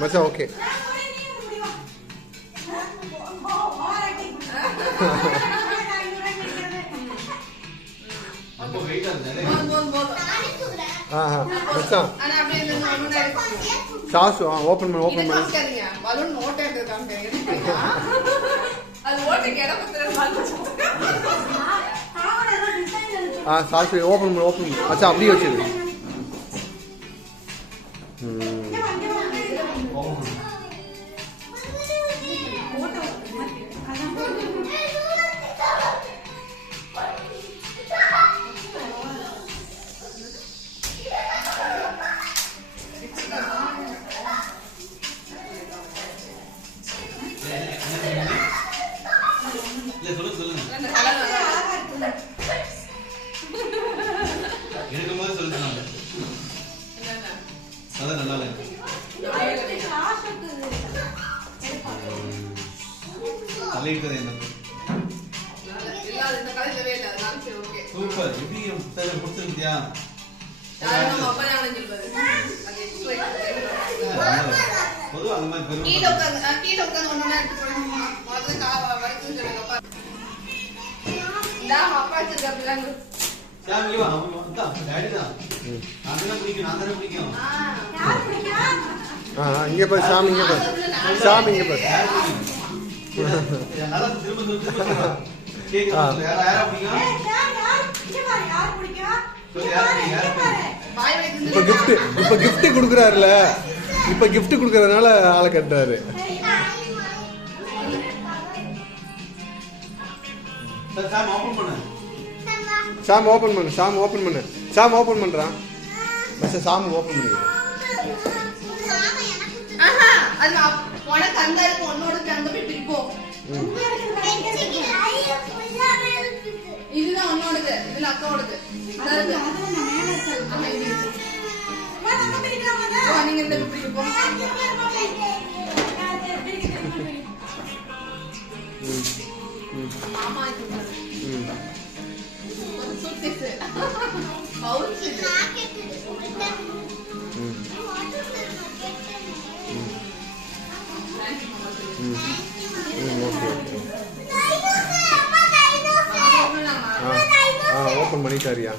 மச்சான் ஓகே. மச்சான் sauce open பண்ணு ஓபன் பண்ணு. பலூன் நோட் எடுத்துட்டாங்க. அது ஓட்ட கேடப்பத்தற மாதிரி. சாஸ் ஓபன் பண்ணு ஓபன் பண்ணு. மச்சான் அப்படியே வச்சிரு. சூப்பர். எப்படி பிடிச்சிருக்கியா? பொதுவா அந்த மாதிரி கீழே உட்காந்து ஒண்ணு எடுத்து போடுமா. அப்பா வச்சிருக்காங்க. சாமி வா அதான் டாடி தான். நான் தான் பிடிக்கும் நான் தான் பிடிக்கும். யார் பிடிக்கும்? இங்க பாரு சாமி இங்க பாரு. சாமி இங்க பாரு. நல்லா திரும்ப கேக்குறா. யாரா பிடிக்கும்? யார் பிடிக்கும்? இப்ப கிஃப்ட் குடுக்குறாருல. இப்ப கிஃப்ட் குடுக்கறதுனால ஆளை கட்டுறாரு. சாம் ஓபன் பண்ணு. சாம் ஓபன் பண்ணு. சாம் ஓபன் பண்ணு. சாம் ஓபன் பண்றான். பஸ் சாம் ஓபன் பண்ணு. அது உனக்கு அந்த இருக்கு உன்னோட அங்க போய் பிரிப்போம். இதுதான் உன்னோடது. இதுல அக்காவோடது. நீங்க இந்த பிரிப்போம். மாமா ஓபன் பண்ணிட்டாரியா?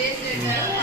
பேசுறேன்.